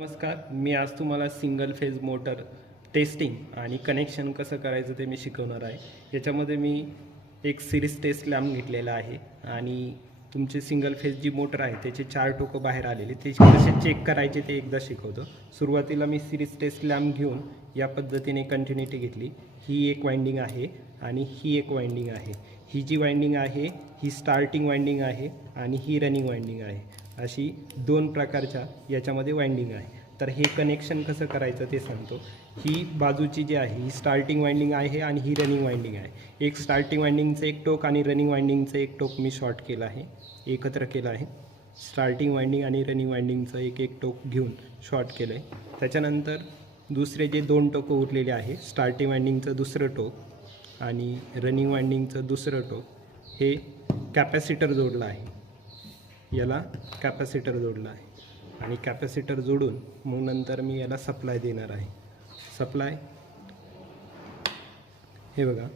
नमस्कार मी आज तुम्हाला सिंगल फेज मोटर टेस्टिंग आणि कनेक्शन कसं करायचं ते मी शिकवणार आहे. याच्यामध्ये मी एक सिरीज टेस्ट लॅम्प घेतलेला आहे आणि तुमची सिंगल फेज जी मोटर आहे त्याचे चार टोकं बाहेर आलेले ते कसे चेक करायचे ते एकदा शिकवतो. सुरुवातीला मी सिरीज टेस्ट लॅम्प घेऊन या पद्धतीने कंटिन्युटी घेतली. ही एक वाइंडिंग आहे आणि ही एक वाइंडिंग आहे. ही जी वाइंडिंग आहे ही स्टार्टिंग वाइंडिंग आहे आणि ही रनिंग वाइंडिंग आहे. अशी दोन प्रकारच्या याच्यामध्ये वाइंडिंग आहे. तर हे कनेक्शन कसं करायचं ते सांगतो. ही बाजूची जी आहे ही स्टार्टिंग वाइंडिंग आहे आणि ही रनिंग वाइंडिंग आहे. एक स्टार्टिंग वाइंडिंगचं एक टोक आणि रनिंग वाइंडिंगचं एक टोक मी शॉर्ट केलं आहे एकत्र केलं आहे. स्टार्टिंग वाइंडिंग आणि रनिंग वाइंडिंगचं एक एक टोक घेऊन शॉर्ट केलं आहे. त्याच्यानंतर दुसरे जे दोन टोकं उरलेले आहे स्टार्टिंग वाइंडिंगचं दुसरं टोक आणि रनिंग वाइंडिंगचं दुसरं टोक हे कॅपॅसिटर जोडलं आहे. याला कॅपॅसिटर जोडला आहे. आणि कॅपॅसिटर जोडून मग नंतर मी याला सप्लाय देणार आहे. सप्लाय. हे बघा.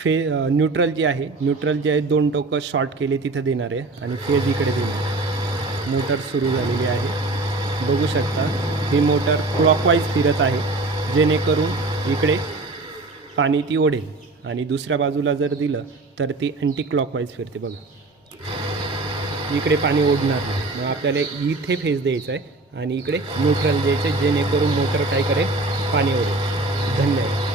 फे न्यूट्रल जे आहे न्यूट्रल जे आहे दोन टोकं शॉर्ट केले तिथं देणार आहे. आणि फेज इकडे देणार आहे. मोटर सुरू झालेली आहे. बघू शकता ही मोटर क्लॉकवाईज फिरत आहे. जेणेकरून इकडे पाणी ती ओढेल आणि दुसऱ्या बाजूला जर दिलं तर ती अँटी क्लॉकवाईज फिरते बघा. इकडे पाणी ओढणार नाही. मग आपल्याला इथे फेज द्यायचा आहे आणि इकडे न्यूट्रल द्यायचं आहे जेणेकरून मोटर काय करेल? पाणी ओढेल. धन्यवाद.